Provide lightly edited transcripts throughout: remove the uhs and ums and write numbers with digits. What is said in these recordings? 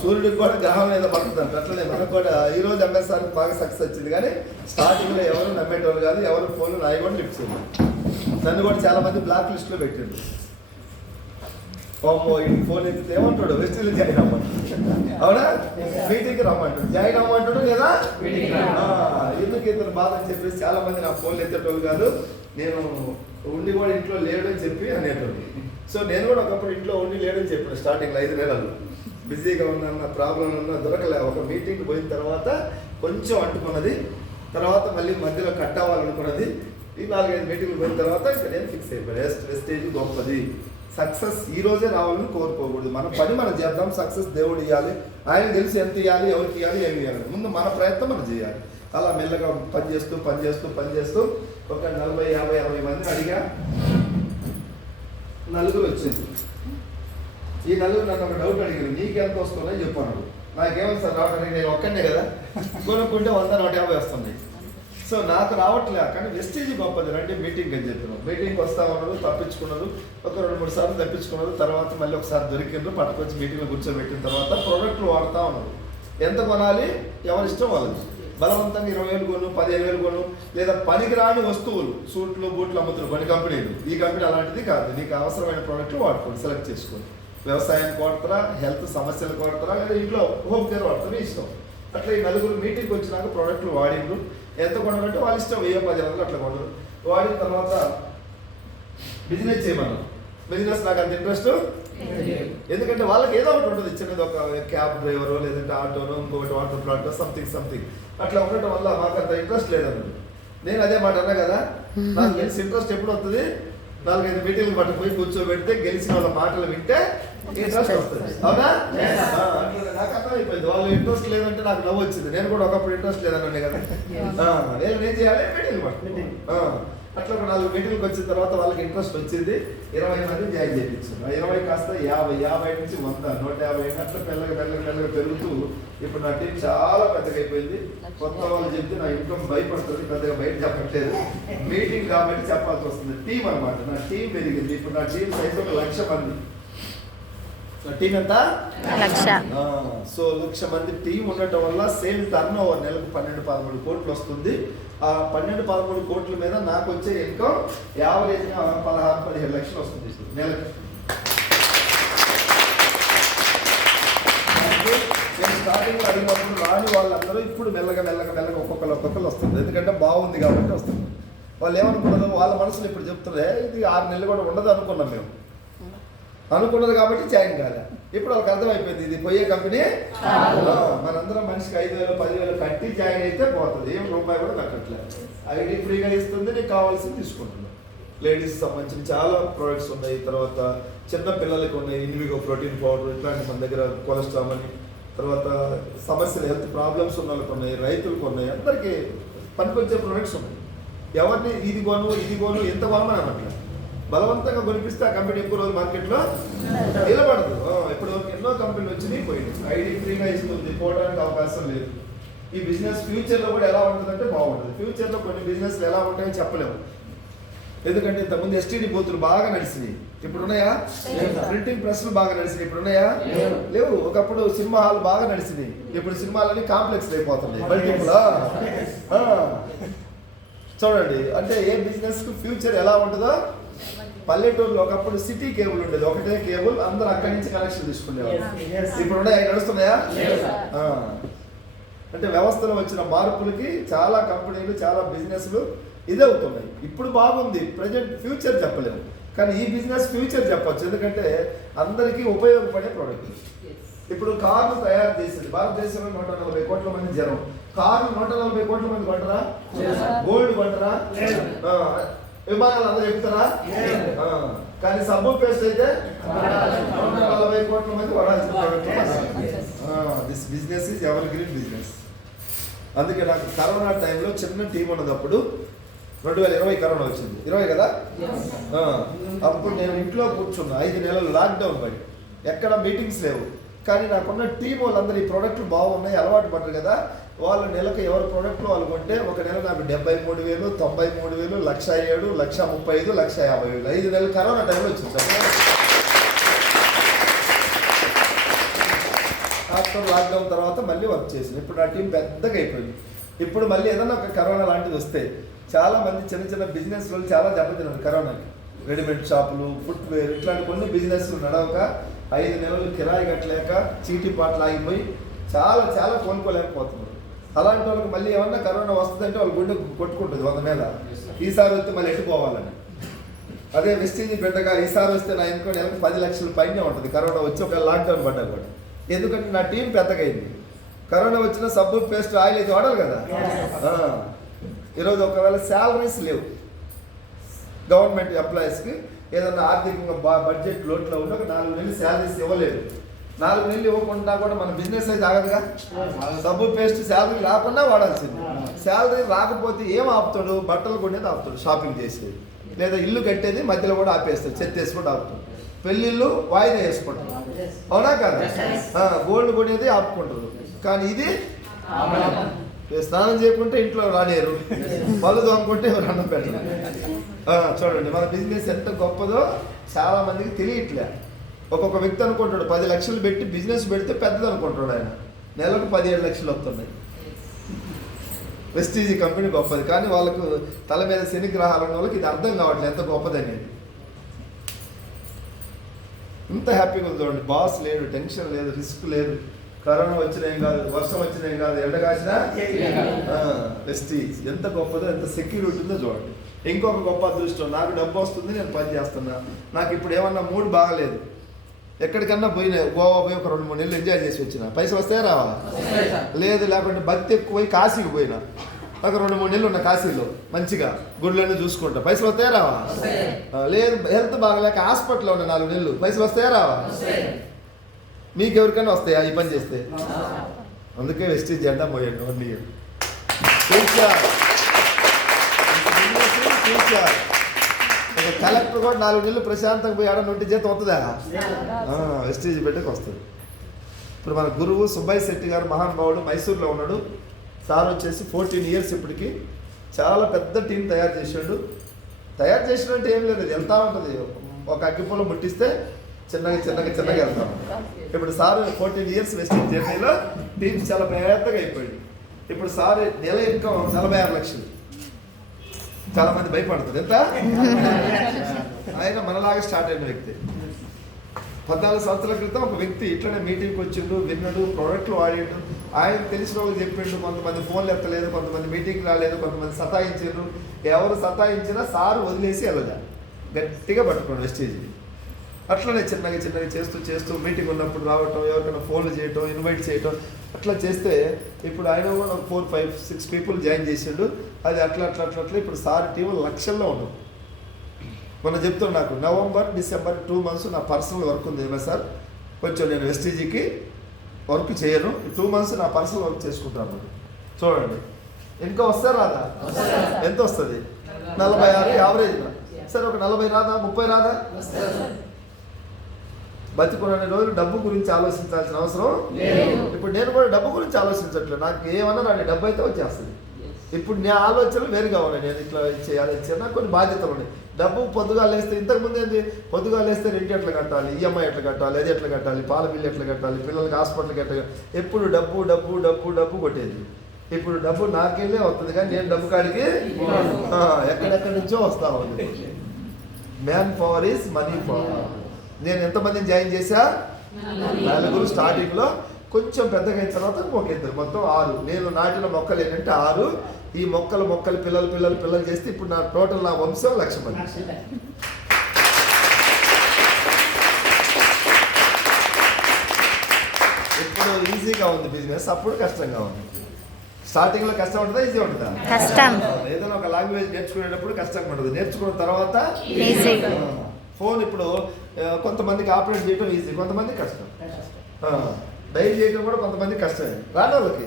సూర్యుడికి కూడా గ్రహం మీద పడుతుంది అట్లనే మనకు కూడా ఈ రోజు ఎంఎస్ఆర్కి బాగా సక్సెస్ వచ్చింది. కానీ స్టార్టింగ్లో ఎవరు నమ్మేటోళ్ళు కాదు, ఎవరు ఫోన్లు నాయి కూడా లిఫ్ట్ చేయాలి. నన్ను కూడా చాలా మంది బ్లాక్ లిస్ట్లో పెట్టిండు. ఓమో ఈ ఫోన్ ఎత్తితే ఏమంటాడు, వెస్టిల్ జాయిన్ అవ్వమంటాడు, అవునా మీటింగ్కి రమ్మంటాడు, జాయిన్ అవ్వమంటాడు లేదా ఎందుకు ఇతను బాధ అని చెప్పేసి చాలా మంది నా ఫోన్లు ఎత్తేటోళ్ళు కాదు, నేను ఉండి కూడా ఇంట్లో లేడు అని చెప్పి అనేటోళ్ళు. సో నేను కూడా ఒకప్పుడు ఇంట్లో ఉండి లేడని చెప్పాను స్టార్టింగ్లో 5 నెలలు. బిజీగా ఉన్న ప్రాబ్లం ఉన్నా దొరకలే. ఒక మీటింగ్ పోయిన తర్వాత కొంచెం అంటుకున్నది, తర్వాత మళ్ళీ మధ్యలో కట్ అవ్వాలనుకున్నది. ఈ 4-5 మీటింగ్లు పోయిన తర్వాత ఇంకా నేను ఫిక్స్ అయిపోయాను, వెస్టేజ్ గొప్పది, సక్సెస్ ఈ రోజే రావాలని కోరుకోకూడదు. మన పని మనం చేద్దాం, సక్సెస్ దేవుడు ఇవ్వాలి, ఆయన తెలిసి ఎంత ఇవ్వాలి, ఎవరికి ఇవ్వాలి, ఏమి ఇవ్వాలి, ముందు మన ప్రయత్నం మనం చేయాలి. అలా మెల్లగా పనిచేస్తూ ఒక 40-50 మందిని అడిగా, నలుగురు వచ్చింది. ఈ నలుగురు నన్ను ఒక డౌట్ అడిగారు, నీకెంత వస్తుందని చెప్పాను. నాకేమో సార్ రావట్లేదు, నేను ఒక్కనే కదా, కొనుక్కుంటే 100-150 వస్తుంది. సో నాకు రావట్లే, కానీ వెస్టేజ్ గొప్పది, రండి మీటింగ్ అని చెప్పినాం. మీటింగ్కి వస్తా ఉన్నారు, తప్పించుకున్నారు, ఒక 2-3 సార్లు తప్పించుకున్నారు. తర్వాత మళ్ళీ ఒకసారి దొరికిండ్రు, పట్టుకొచ్చి మీటింగ్లో కూర్చోబెట్టిన తర్వాత ప్రోడక్ట్లు వాడుతూ ఉన్నారు. ఎంత కొనాలి, ఎవరి ఇష్టం వాళ్ళది. బలవంతంగా 20,000 కొను, 15,000 కొను, లేదా పనికిరాని వస్తువులు, సూట్లు బూట్లు అమ్ముతున్నారు కొన్ని కంపెనీలు. ఈ కంపెనీ అలాంటిది కాదు, నీకు అవసరమైన ప్రోడక్ట్లు వాడుకోండి, సెలెక్ట్ చేసుకోండి. వ్యవసాయానికి వాడతారా, హెల్త్ సమస్యలకు వాడతారా, లేదా ఇంట్లో హోమ్ కేర్ వాడతారా, ఇష్టం. అట్లా ఈ నలుగురు మీటింగ్కి వచ్చినాక ప్రోడక్ట్లు వాడిండ్రు. ఎంత కొనాలంటే వాళ్ళ ఇష్టం, 1000-10,000 అట్లా కొనరు. వాడిన తర్వాత బిజినెస్ చేయమన్నారు. బిజినెస్ నాకు అంత ఇంట్రెస్ట్, ఎందుకంటే వాళ్ళకి ఏదో ఒకటి ఉంటుంది, చిన్నది ఒక క్యాబ్ డ్రైవరు, లేదంటే ఆటోనో, ఇంకొకటి వాటర్ ప్లాంట్, సంథింగ్ అట్లా ఉండటం వల్ల మాకు అంత ఇంట్రెస్ట్ లేదన్నది. నేను అదే మాట అన్నా కదా, నాకు తెలిసి ఇంట్రెస్ట్ ఎప్పుడు వస్తుంది, 4-5 మీటింగ్లు పట్టుకుపోయి కూర్చోబెడితే గెలిచిన వాళ్ళ మాటలు వింటే ఇంట్రెస్ట్ వస్తుంది, అవునా? నాకు అర్థమైపోయింది, వాళ్ళు ఇంట్రెస్ట్ లేదంటే నాకు నవ్వు వచ్చింది. నేను కూడా ఒకప్పుడు ఇంట్రెస్ట్ లేదన్నాను కదా, నేను చేయాలి మీటింగ్ పట్టుకుంటాను. అట్లా ఒక 4 మీటింగ్కి వచ్చిన తర్వాత వాళ్ళకి ఇంట్రెస్ట్ వచ్చింది. 20 మంది జాయిన్ చేయించాను. 20 కాస్త 50 నుంచి 100, 150 అట్లా మెల్లగా పెరుగుతూ ఇప్పుడు నా టీం చాలా పెద్దగా అయిపోయింది. కొత్త వాళ్ళు చెప్తే నా ఇన్కమ్ భయపడుతుంది, పెద్దగా బయట చెప్పట్లేదు. మీటింగ్ కాబట్టి చెప్పాల్సి వస్తుంది. టీం అనమాట, నా టీం పెరిగింది. ఇప్పుడు నా టీం సైజ్ 1,00,000 మంది. నా టీం ఎంత? 1,00,000. సో 1,00,000 మంది టీం ఉండటం వల్ల సేమ్ టర్న్ ఓవర్ నెలకు 12-13 కోట్లు వస్తుంది. ఆ 12-13 కోట్ల మీద నాకు వచ్చే ఇన్కమ్ యావరేజ్గా 16-17 లక్షలు వస్తుంది నెలకి. నేను స్టార్టింగ్లో అడిగినప్పుడు రాని వాళ్ళందరూ ఇప్పుడు మెల్లగా ఒక్కొక్కరు వస్తుంది. ఎందుకంటే బాగుంది కాబట్టి వస్తుంది. వాళ్ళు ఏమనుకున్నారు, వాళ్ళ మనసులో ఇప్పుడు చెప్తున్నారే ఇది 6 నెలలు కూడా ఉండదు అనుకున్నాం మేము. అనుకున్నది కాబట్టి జాయిన్ కాలే. ఇప్పుడు వాళ్ళకి అర్థమైపోయింది ఇది పోయే కంపెనీ. మనందరం మనిషికి 5,000-10,000 కట్టి జాయిన్ అయితే పోతుంది, ఏం రూపాయి కూడా కట్టట్లేదు. ఐడి ఫ్రీగా ఇస్తుంది, నీకు కావాల్సింది తీసుకుంటున్నాం. లేడీస్ సంబంధించిన చాలా ప్రోడక్ట్స్ ఉన్నాయి. తర్వాత చిన్న పిల్లలకి ఉన్నాయి, ఇన్విగో ప్రోటీన్ పౌడర్, ఇట్లాంటి మన దగ్గర కొలెస్ట్రాల్ అని, తర్వాత సమస్యలు హెల్త్ ప్రాబ్లమ్స్ ఉన్న వాళ్ళకి ఉన్నాయి, రైతులకు ఉన్నాయి, అందరికీ పనికొచ్చే ప్రోడక్ట్స్ ఉన్నాయి. ఎవరిని ఇది కొను ఎంత కొనమని అనట్లేదు, బలవంతంగా కొనిపిస్తే ఆ కంపెనీ ఎక్కువ రోజు మార్కెట్లో నిలబడదు. ఇప్పుడు ఎన్నో కంపెనీలు వచ్చినాయి పోయింది, ఐడి ఫ్రీగా ఇస్తుంది, పోవడానికి అవకాశం లేదు. ఈ బిజినెస్ ఫ్యూచర్లో కూడా ఎలా ఉంటుందంటే బాగుంటుంది. ఫ్యూచర్లో కొన్ని బిజినెస్లు ఎలా ఉంటాయో చెప్పలేము, ఎందుకంటే ఇంతకుముందు ఎస్టీడీ బూతులు బాగా నడిచినాయి, ఇప్పుడు ఉన్నాయా? ప్రింటింగ్ ప్రెస్లు బాగా నడిచినాయి, ఇప్పుడు ఉన్నాయా? లేవు. ఒకప్పుడు సినిమా హాల్ బాగా నడిచినాయి, ఇప్పుడు సినిమాలన్నీ కాంప్లెక్స్ అయిపోతున్నాయి, మల్టిపుల్. చూడండి, అంటే ఏ బిజినెస్కు ఫ్యూచర్ ఎలా ఉంటుందో. పల్లెటూరులో ఒకప్పుడు సిటీ కేబుల్ ఉండేది, ఒకటే కేబుల్, అందరూ అక్కడి నుంచి కనెక్షన్ తీసుకునేవారు. ఇప్పుడు ఉన్నాయి, నడుస్తున్నాయా? అంటే వ్యవస్థలో వచ్చిన మార్పులకి చాలా కంపెనీలు, చాలా బిజినెస్లు ఇదే అవుతున్నాయి. ఇప్పుడు బాగుంది, ప్రజెంట్ ఫ్యూచర్ చెప్పలేము, కానీ ఈ బిజినెస్ ఫ్యూచర్ చెప్పచ్చు, ఎందుకంటే అందరికీ ఉపయోగపడే ప్రోడక్ట్. ఇప్పుడు కార్లు తయారు చేసింది భారతదేశంలో 140 కోట్ల మంది జనం. కార్లు 140 కోట్ల మంది కొంటారా? గోల్డ్ కొంటారా? విమానాలు అందరూ ఎక్కుతారా? కానీ సబ్బు పేస్ట్ అయితే 140 కోట్ల మంది వాడాల్సిన. This business is ever green business. అందుకే నాకు కరోనా టైంలో చిన్న టీం ఉన్నప్పుడు 2020 కరోనా వచ్చింది, 20 కదా, అప్పుడు నేను ఇంట్లో కూర్చున్నా 5 నెలలు లాక్డౌన్ పడి, ఎక్కడ మీటింగ్స్ లేవు. కానీ నాకున్న టీం వాళ్ళందరూ ఈ ప్రోడక్ట్లు బాగున్నాయి, అలవాటు పడ్డారు కదా, వాళ్ళు నెలకు ఎవరి ప్రోడక్ట్లు వాళ్ళు కొంటే ఒక నెల నాకు 73,000, 93,000, 1,07,000, 1,35,000, 1,50,000 5 నెలలు కరోనా టైంలో వచ్చింది సార్. ఆఫ్టర్ లాక్డౌన్ తర్వాత మళ్ళీ వర్క్ చేసింది. ఇప్పుడు నా టీం పెద్దగా అయిపోయింది. ఇప్పుడు మళ్ళీ ఏదైనా ఒక కరోనా లాంటిది వస్తే చాలా మంది చిన్న చిన్న బిజినెస్ వాళ్ళు చాలా దెబ్బతిన్నారు కరోనాకి. రెడీమేడ్ షాపులు, ఫుట్వేర్, ఇట్లాంటి కొన్ని బిజినెస్లు నడవక 5 నెలలు కిరాయి కట్టలేక చీటీ పాటలు ఆగిపోయి చాలా చాలా కోలుకోలేకపోతున్నారు. అలాంటి వాళ్ళకి మళ్ళీ ఏమన్నా కరోనా వస్తుందంటే వాళ్ళు గుండె కొట్టుకుంటుంది 100 మీద. ఈసారి వస్తే మళ్ళీ ఎట్టుకోవాలని. అదే వెస్టీజ్ బిడ్డగా ఈసారి వస్తే నా ఇంకో నెలకు 10 లక్షల పైనే ఉంటుంది కరోనా వచ్చి ఒక లాక్డౌన్ పడ్డా కూడా. ఎందుకంటే నా టీం పెద్దగా అయింది. కరోనా వచ్చిన సబ్బు, పేస్ట్, ఆయిల్ అయితే వాడాలి కదా. ఈరోజు ఒకవేళ శాలరీస్ లేవు గవర్నమెంట్ ఎంప్లాయీస్కి, ఏదన్నా ఆర్థికంగా బడ్జెట్ లోట్లో ఉండి ఒక 4 నెలలు శాలరీస్ ఇవ్వలేదు. 4 నెలలు ఇవ్వకుండా కూడా మన బిజినెస్ అయితే ఆగదుగా. సబ్బు, పేస్ట్ శాలరీ రాకుండా వాడాల్సింది. శాలరీ రాకపోతే ఏం ఆపుతాడు? బట్టలు కొనేది ఆపుతాడు, షాపింగ్ చేసేది, లేదా ఇల్లు కట్టేది మధ్యలో కూడా ఆపేస్తాడు, చెత్త వేసుకుంటూ ఆపుతాడు. పెళ్ళిళ్ళు వాయిదా వేసుకుంటారు, అవునా కదా. గోల్డ్ కొనేది ఆపుకుంటారు. కానీ ఇది స్నానం చేయకుంటే ఇంట్లో రాలేరు, పళ్ళు తోముకుంటే ఎవరు అన్నం పెట్టరు. చూడండి మన బిజినెస్ ఎంత గొప్పదో చాలా మందికి తెలియట్లే. ఒక్కొక్క వ్యక్తి అనుకుంటాడు 10 లక్షలు పెట్టి బిజినెస్ పెడితే పెద్దది అనుకుంటాడు ఆయన. నెలకు 17 లక్షలు వస్తున్నాయి. వెస్టీజ్ కంపెనీ గొప్పది, కానీ వాళ్ళకు తల మీద శని గ్రహాలు ఉన్న వాళ్ళకి ఇది అర్థం కావట్లేదు ఎంత గొప్పది అనేది. ఇంత హ్యాపీగా ఉంది చూడండి. బాస్ లేడు, టెన్షన్ లేదు, రిస్క్ లేదు. కరోనా వచ్చినా ఏం కాదు, వర్షం వచ్చినా ఏం కాదు, ఎండ కాసినా వెస్టీజ్ ఎంత గొప్పదో, ఎంత సెక్యూరిటీ ఉందో చూడండి. ఇంకొక గొప్ప అదృష్టం, నాకు డబ్బు వస్తుంది, నేను పని చేస్తున్నా. నాకు ఇప్పుడు ఏమన్నా మూడ్ బాగలేదు, ఎక్కడికన్నా పోయినా గోవా పోయి ఒక 2-3 నెలలు ఎంజాయ్ చేసి వచ్చిన, పైసలు వస్తాయా రావా? లేదు. లేకుంటే భక్తి ఎక్కువ పోయి కాశీకి పోయినా, ఒక 2-3 నెలలు ఉన్న కాశీలో మంచిగా గుళ్ళని చూసుకుంటా, పైసలు వస్తాయా రావా? లేదు. హెల్త్ బాగలేక హాస్పిటల్లో ఉన్న 4 నెలలు, పైసలు వస్తాయా రావా? మీకు ఎవరికైనా వస్తాయా ఈ పని చేస్తే? అందుకే వెస్టీజ్ జెండా మోయండి. 1 ఇయర్ కలెక్టర్ కూడా 4 నెలలు ప్రశాంతంగా పోయి ఆడ నొంటి చేత వస్తుందా? వెస్టీజ్ బిడ్డకు వస్తుంది. ఇప్పుడు మన గురువు సుబ్బయ్య శెట్టి గారు మహానుభావుడు మైసూర్లో ఉన్నాడు. సార్ వచ్చేసి 14 ఇయర్స్ ఇప్పటికి చాలా పెద్ద టీం తయారు చేసాడు. తయారు చేసినట్టు ఏం లేదు, వెళ్తూ ఉంటుంది. ఒక అగ్గిపూల ముట్టిస్తే చిన్నగా వెళ్తాం. ఇప్పుడు సార్ 14 ఇయర్స్ వెస్టీజ్ జర్నీలో టీం చాలా పెద్దగా అయిపోయింది. ఇప్పుడు సార్ నెల ఇన్కమ్ 46 లక్షలు. చాలా మంది భయపడుతుంది ఎంత. ఆయన మనలాగా స్టార్ట్ అయిన వ్యక్తి. 14 సంవత్సరాల క్రితం ఒక వ్యక్తి ఇట్లనే మీటింగ్కి వచ్చిండు, విన్నాడు, ప్రోడక్ట్లు వాడిండు. ఆయన తెలిసిన వాళ్ళు చెప్పిండు. కొంతమంది ఫోన్లు ఎత్తలేదు, కొంతమంది మీటింగ్ రాలేదు, కొంతమంది సతాయించారు. ఎవరు సతాయించినా సారు వదిలేసి వెళ్ళలే, గట్టిగా పట్టుకోండి వెస్టీజ్. అట్లనే చిన్నగా చేస్తూ మీటింగ్ ఉన్నప్పుడు రావటం, ఎవరికైనా ఫోన్లు చేయటం, ఇన్వైట్ చేయటం, అట్లా చేస్తే ఇప్పుడు ఆయన కూడా 4-5-6 పీపుల్ జాయిన్ చేసిండు. అది అట్లా ఇప్పుడు సార్ టీం లక్షల్లో ఉన్నాం. మొన్న చెప్తాను, నాకు నవంబర్, డిసెంబర్ 2 months నా పర్సనల్ వర్క్ ఉంది సార్, కొంచెం నేను వెస్టీజీకి వర్క్ చేయను, 2 months నా పర్సనల్ వర్క్ చేసుకుంటాను. చూడండి ఇంకా వస్తే రాదా? ఎంత వస్తుంది? 46 యావరేజ్. సరే ఒక 40 రాదా, 30 రాదా? బతికున్న రోజులు డబ్బు గురించి ఆలోచించాల్సిన అవసరం లేదు. ఇప్పుడు నేను కూడా డబ్బు గురించి ఆలోచించట్లేదు. నాకు ఏమన్నా రాని డబ్బు అయితే వచ్చేస్తుంది. ఇప్పుడు నా ఆలోచనలు వేరుగా ఉన్నాయి. నేను ఇట్లా చేయాలి, నాకు కొన్ని బాధ్యతలు ఉన్నాయి. డబ్బు పొద్దుగా లేస్తే, ఇంతకుముందు ఏంటి, పొద్దుగా లేస్తే రెంట్ ఎట్లా కట్టాలి, ఈఎంఐ ఎట్లా కట్టాలి, అది ఎట్లా కట్టాలి, పాల బిల్లు ఎట్లా కట్టాలి, పిల్లలకి హాస్పిటల్కి ఎట్లా, ఎప్పుడు డబ్బు కొట్టేది. ఇప్పుడు డబ్బు నాకెళ్ళే వస్తుంది, కానీ నేను డబ్బు కాడికి ఎక్కడెక్కడి నుంచో వస్తా ఉంది. Man power is money power. నేను ఎంతమందిని జాయిన్ చేశా? 4 స్టార్టింగ్లో. కొంచెం పెద్దగా అయిన తర్వాత ఒక 2, మొత్తం 6. నేను నాటిన మొక్కలు ఏంటంటే 6. ఈ మొక్కలు పిల్లలు చేస్తే ఇప్పుడు నా టోటల్ నా వంశం 1,00,000 మంది. ఇప్పుడు ఈజీగా ఉంది బిజినెస్, అప్పుడు కష్టంగా ఉంది. స్టార్టింగ్ లో కష్టం ఉంటుందా, ఈజీ ఉంటుందా? కష్టం. ఏదైనా ఒక లాంగ్వేజ్ నేర్చుకునేటప్పుడు కష్టంగా ఉంటుంది, నేర్చుకున్న తర్వాత ఫోన్ ఇప్పుడు కొంతమందికి ఆపరేట్ చేయడం ఈజీ, కొంతమంది కష్టం. డైల్ చేయడం కూడా కొంతమంది కష్టమే, రాని వాళ్ళకి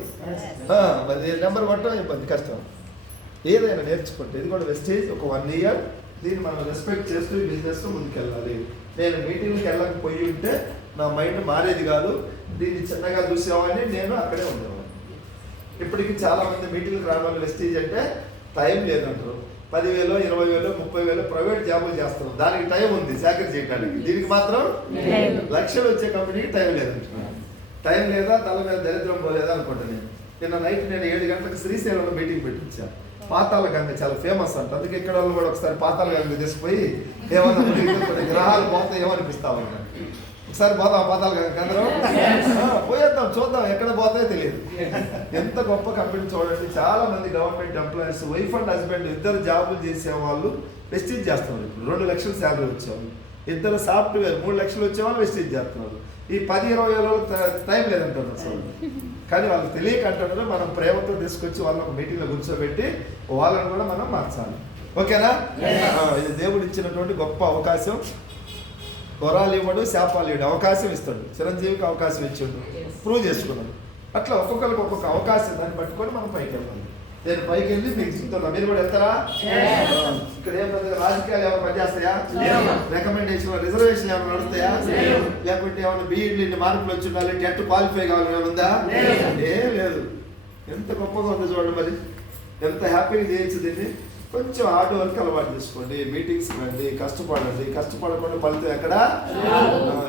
మరి నెంబర్ కొట్టడం ఇబ్బంది, కష్టం. ఏదైనా నేర్చుకుంటే ఇది కూడా వెస్టేజ్. ఒక 1 ఇయర్ దీన్ని మనం రెస్పెక్ట్ చేస్తూ ఈ బిజినెస్ ముందుకెళ్ళాలి. నేను మీటింగ్కి వెళ్ళకపోయి ఉంటే నా మైండ్ మారేది కాదు, దీన్ని చిన్నగా చూసేవాడిని, నేను అక్కడే ఉండేవాడిని. ఇప్పటికి చాలా మంది మీటింగ్కి రావడం వెస్టేజ్ అంటే టైం లేదంటారు. 10,000, 20,000, 30,000 ప్రైవేట్ జాబులు చేస్తున్నాం, దానికి టైం ఉంది సేకరణ చేయడానికి. దీనికి మాత్రం లక్షలు వచ్చే కంపెనీకి టైం లేదంటున్నారు. టైం లేదా, తల మీద దరిద్రం పోలేదా అనుకుంటా నేను. నిన్న నైట్ నేను 7 గంటలకు శ్రీశైలంలో మీటింగ్ పెట్టించాను. పాతాళ గంగ చాలా ఫేమస్ అంట, అందుకే ఇక్కడ వాళ్ళు కూడా ఒకసారి పాతాళ గంగ తీసుకుపోయి ఏమన్నా కొన్ని గ్రహాలు పోతే ఏమనిపిస్తామన్నా. ఒకసారి పోదాం పాతాళ గంగ అందరం పోయేద్దాం, చూద్దాం ఎక్కడ పోతాయో తెలియదు. ఎంత గొప్ప కంపెనీ చూడండి. చాలా మంది government employees wife and husband ఇద్దరు జాబులు చేసే వాళ్ళు వెస్టేజ్ చేస్తున్నారు. ఇప్పుడు 2 లక్షల శాలరీ వచ్చేవాళ్ళు, ఇద్దరు సాఫ్ట్వేర్ 3 లక్షలు వచ్చేవాళ్ళు వెస్టేజ్ చేస్తున్నారు. ఈ 10-20 ఏళ్ళ టైం లేదంటారు అసలు. కానీ వాళ్ళకి తెలియక అంటారు, మనం ప్రేమతో తీసుకొచ్చి వాళ్ళని ఒక మీటింగ్లో కూర్చోబెట్టి వాళ్ళని కూడా మనం మార్చాలి. ఓకేనా? ఇది దేవుడు ఇచ్చినటువంటి గొప్ప అవకాశం. వరాలు ఇవ్వడు, శాపాలు ఇవ్వడు, అవకాశం ఇస్తాడు. చిరంజీవికి అవకాశం ఇచ్చాడు, ప్రూవ్ చేసుకున్నాడు. అట్లా ఒక్కొక్కరికి ఒక్కొక్క అవకాశం దాన్ని పట్టుకొని మనం పైకి వెళ్ళాలి. నేను పైకి వెళ్ళి మీకు చెప్తున్నా, మీరు కూడా వెళ్తారా? ఇక్కడ ఏం పెద్దగా రాజకీయాలు ఏమైనా పనిచేస్తాయా? రికమెండేషన్ రిజర్వేషన్ ఏమైనా నడుస్తాయా? లేకుంటే ఏమైనా బీఈడ్లు ఇన్ని మార్కులు వచ్చి ఉండాలి, టెట్ క్వాలిఫై కావాలి ఉందా? ఏం లేదు. ఎంత గొప్పగా ఉందో చూడండి. మరి ఎంత హ్యాపీగా చేయొచ్చు దీన్ని. కొంచెం హార్డ్ వర్క్ అలవాటు చేసుకోండి, మీటింగ్స్ రండి, కష్టపడండి. కష్టపడకుండా ఫలితం ఎక్కడ?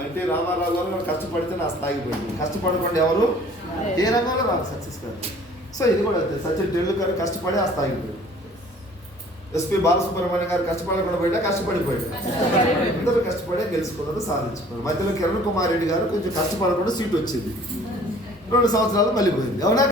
ఎన్టీ రామారావు గారు కష్టపడితే నా స్థాయికి పోయింది. కష్టపడకుండా ఎవరు ఏ రంగంలో రాదు సక్సెస్ కాదు. సో ఇది కూడా అంతే. సచిన్ టెండూల్కర్ కష్టపడి ఆ స్థాయికి పోయాడు. ఎస్పీ బాలసుబ్రహ్మణ్యం గారు కష్టపడకుండా పోయినా కష్టపడిపోయాడు. అందరూ కష్టపడే గెలుచుకున్నారు, సాధించుకున్నారు. మధ్యలో కిరణ్ కుమార్ రెడ్డి గారు కొంచెం కష్టపడకుండా సీట్ వచ్చింది, 2 సంవత్సరాలు మళ్ళీ పోయింది. అవునా?